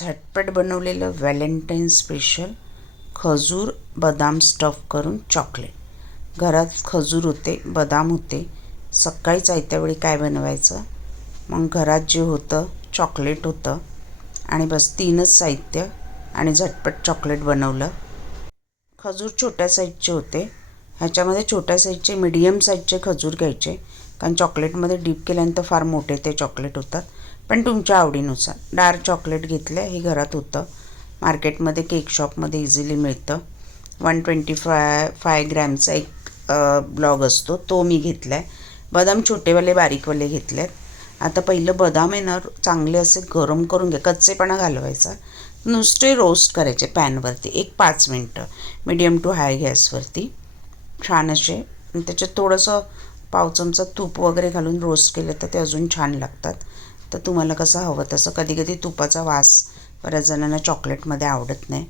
झटपट बनवलेलं Valentine special खजूर बदाम स्टफ करून चॉकलेट. घरात खजूर होते बदाम होते. सकाळीच आयत्या वेळी काय बनवायचं? मग घरात जे होतं चॉकलेट होतं. आणि बस तीनच साहित्य आणि झटपट चॉकलेट बनवलं. खजूर छोट्या साईजचे होते. ह्याच्यामध्ये छोट्या साईजचे मिडियम साईजचे खजूर घ्यायचे. कारण चॉकलेटमध्ये डीप केल्यानंतर फार मोठे ते चॉकलेट होतात. पण तुमच्या आवडीनुसार. डार्क चॉकलेट घेतलं हे घरात होतं. मार्केटमध्ये केक शॉपमध्ये इझिली मिळतं. वन ट्वेंटी फाय फाय ग्रॅमचा एक ब्लॉग असतो. तो मी घेतला आहे बदाम छोटेवाले बारीकवाले घेतले आहेत आता पहिलं बदाम आहे ना चांगले असे गरम करून घ्या कच्चेपणा घालवायचा. नुसते रोस्ट करायचे पॅनवरती एक पाच मिनटं. मिडियम टू हाय गॅसवरती छान असे. आणि त्याच्यात थोडंसं पाव चमचा तूप वगैरे घालून रोस्ट केलं तर ते अजून छान लागतात. तर तुम्हाला कसं हवं तसं. कधी कधी तुपाचा वास बऱ्याच जणांना चॉकलेटमध्ये आवडत नाही.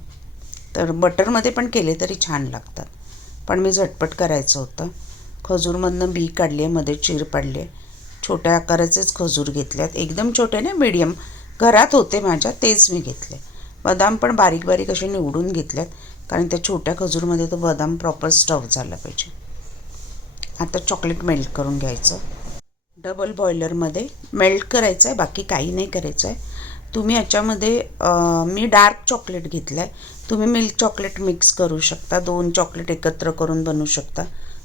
तर बटरमध्ये पण केले तरी छान लागतात. पण मी झटपट करायचं होतं. खजूरमधनं बी काढली आहे मध्ये चीर पाडली आहे छोट्या आकाराचेच खजूर घेतल्यात. एकदम छोटे नाही मीडियम घरात होते माझ्या तेच मी घेतले. बदाम पण बारीक बारीक असे निवडून घेतल्यात कारण त्या छोट्या खजूरमध्ये तो बदाम प्रॉपर स्टव झाला पाहिजे. आता चॉकलेट मेल्ट करून घ्यायचं. डबल बॉयलरमध्ये मेल्ट करायचं आहे बाकी काही नाही करायचं आहे तुम्ही याच्यामध्ये मी डार्क चॉकलेट घेतलं आहे तुम्ही मिल्क चॉकलेट मिक्स करू शकता. दोन चॉकलेट एकत्र करून बनवू शकता.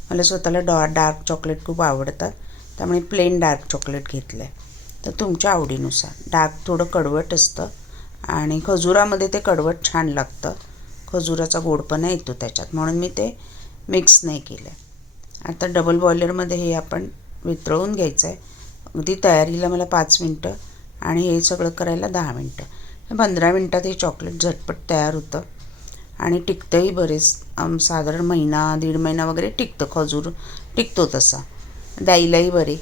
मला स्वतःला डॉ डार्क चॉकलेट खूप आवडतात. त्यामुळे प्लेन डार्क चॉकलेट घेतलं आहे तर तुमच्या आवडीनुसार. डार्क थोडं कडवट असतं. आणि खजुरामध्ये ते कडवट छान लागतं. खजुराचा गोडपणा येतो त्याच्यात. म्हणून मी ते मिक्स नाही केलं आहे आता डबल बॉयलरमध्ये हे आपण वितळवून घ्यायचं आहे अगदी तयारीला मला पाच मिनटं आणि हे सगळं करायला दहा मिनटं. पंधरा मिनटात हे चॉकलेट झटपट तयार होतं. आणि टिकतंही बरेच. साधारण महिना दीड महिना वगैरे टिकतं खजूर. टिकतो तसा. द्यायलाही बरे.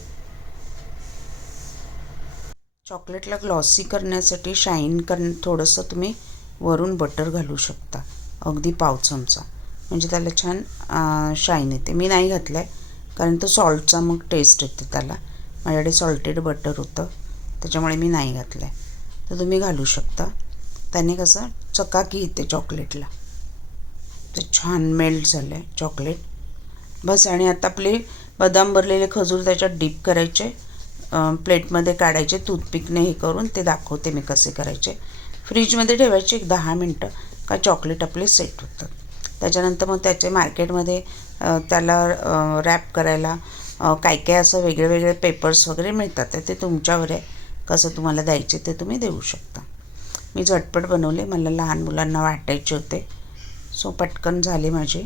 चॉकलेटला ग्लॉसी करण्यासाठी शाईन कर थोडंसं तुम्ही वरून बटर घालू शकता. अगदी पाव चमचा. म्हणजे त्याला छान शाईन येते. मी नाही घातलं आहे कारण तो सॉल्टचा मग टेस्ट येते त्याला. माझ्याकडे सॉल्टेड बटर होतं त्याच्यामुळे मी नाही घातलं आहे तर तुम्ही घालू शकता. त्याने कसं चकाकी येते चॉकलेटला. ते छान मेल्ट झालं आहे चॉकलेट. बस आणि आता आपले बदाम भरलेले खजूर त्याच्यात डीप करायचे. प्लेटमध्ये काढायचे टूथपिकने हे करून ते दाखवते मी कसे करायचे. फ्रीजमध्ये ठेवायचे एक दहा मिनटं का चॉकलेट आपले सेट होतात. त्याच्यानंतर मग त्याचे मार्केटमध्ये त्याला रॅप करायला काय काय असं वेगळे वेगळे पेपर्स वगैरे मिळतात ते तुमच्यावर आहे. कसं तुम्हाला द्यायचे ते तुम्ही देऊ शकता. मी झटपट बनवले मला लहान मुलांना वाटायचे होते. सो पटकन झाले माझे.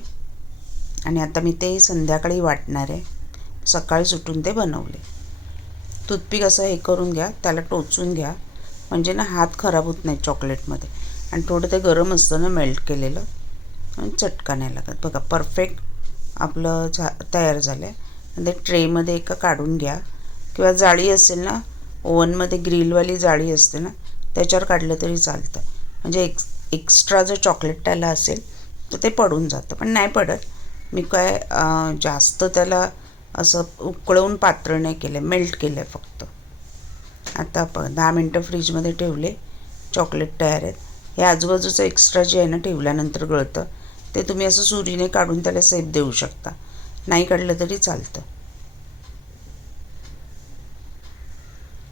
आणि आता मी ते संध्याकाळी वाटणार आहे. सकाळी सुटून ते बनवले. टूथपिक असं हे करून घ्या त्याला टोचून घ्या. म्हणजे ना हात खराब होत नाही चॉकलेटमध्ये. आणि थोडं ते गरम असतं ना मेल्ट केलेलं. आणि चटका नाही लागत. बघा परफेक्ट आपलं झा तयार झालं आहे आणि ते ट्रेमध्ये एका काढून घ्या. किंवा जाळी असेल ना ओव्हनमध्ये ग्रिलवाली जाळी असते ना त्याच्यावर काढलं तरी चालतं. म्हणजे एक्स एक्स्ट्रा जर चॉकलेट त्याला असेल तर ते पडून जातं. पण नाही पडत. मी काय जास्त त्याला असं उकळवून पात्र नाही केलं आहे मेल्ट केलं आहे फक्त. आता प दहा मिनटं फ्रीजमध्ये ठेवले चॉकलेट तयार आहेत. हे आजूबाजूचं एक्स्ट्रा जे आहे ना ठेवल्यानंतर गळतं. ते तुम्ही असं सुरीने काढून त्याला सेप देऊ शकता. नाही काढलं तरी चालतं.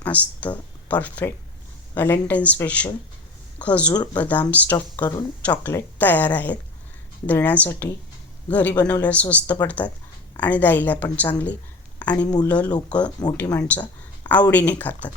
मस्त परफेक्ट व्हॅलेंटाईन स्पेशल खजूर बदाम स्टफ करून चॉकलेट तयार आहेत. देण्यासाठी घरी बनवल्यावर स्वस्त पडतात. आणि द्यायला पण चांगली आणि मुलं लोक मोठी माणसं आवडीने खातात.